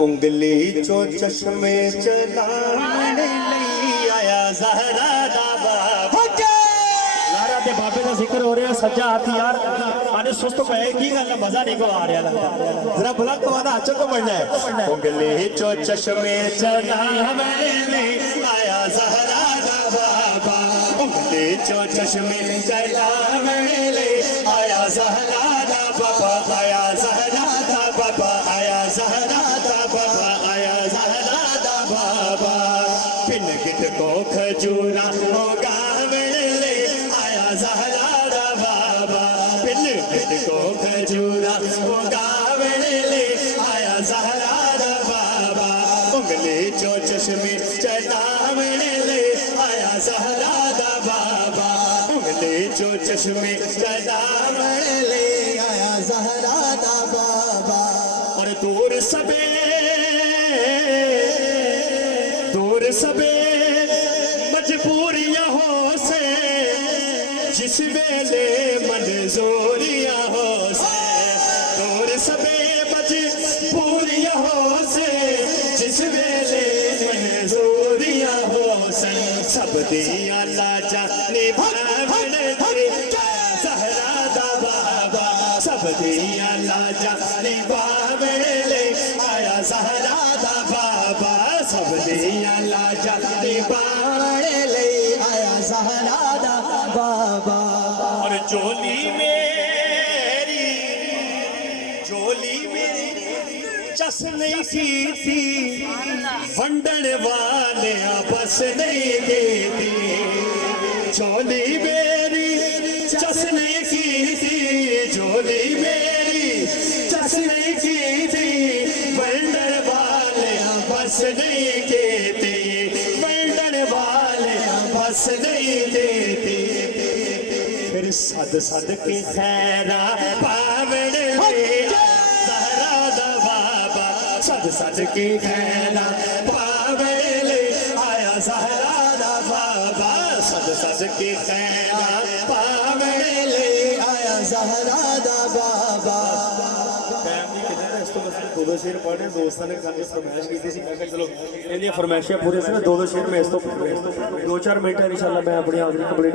انگلی چو چشمے چلانے لئی آیا زہرا دا بابا یارا دے بابے دا ذکر ہو رہا ہے سجا ہاتھ یار آنے سستو کہے کی گا مزہ نہیں کو آ رہا لگتا ذرا بلند تو آنا اچھا کو پڑھنا ہے انگلی چو چشمے چلانے لئی آیا زہرا دا بابا انگلی چو چشمے چلانے لئی آیا زہرا دا بابا آیا زہرا دا بابا آیا زہرا دا بابا آیا زہرا دا بابا پن گٹ کو کھجورا ہوگا ملے آیا زہرا دا بابا پن گٹ کو کھجورا ہوگا ملے آیا زہرا دا بابا انگلی چو چشمے چلا ملے آیا زہرا دا بابا انگلی چو چشمے چلا ملے آیا زہرا دا بابا اور دور سبے مجبوریاں ہو سے جس ویلے منظوریاں ہو سے دور سبے مجبوریاں ہو سے جس ویلے منظوریاں ہو سے سب دیاں لاجا نبھاون دے زہرا دا بابا سب دیاں لاجا نبھاون لے آیا زہرا دا بابا سب دیاں لاجا نبھاون لے آیا زہرا دا بابا اور جولی میری چس نہیں کی تھی ونڈن والے بس نہیں دیتی جولی میری چس نہیں کی تھی جولی میری چس نہیں کی تھی ونڈن والے بس نہیں دیتی ونڈن والے بس نہیں دیتی پھر صد کے خیرہ پاون لے زہرا دا بابا صد کے خیرہ پاون لے آیا زہرا دا بابا صد کے خیرہ پاون لے آیا زہرا دا بابا دو شیر پڑھنے دوستاں نے کھانے فرمائش کی تھی میں کہا چلو یہ فرمائشیں پورے سے نا دو شیر میں اس تو 2-4 منٹ ہے انشاءاللہ میں اپنی حاضری کمپلیٹ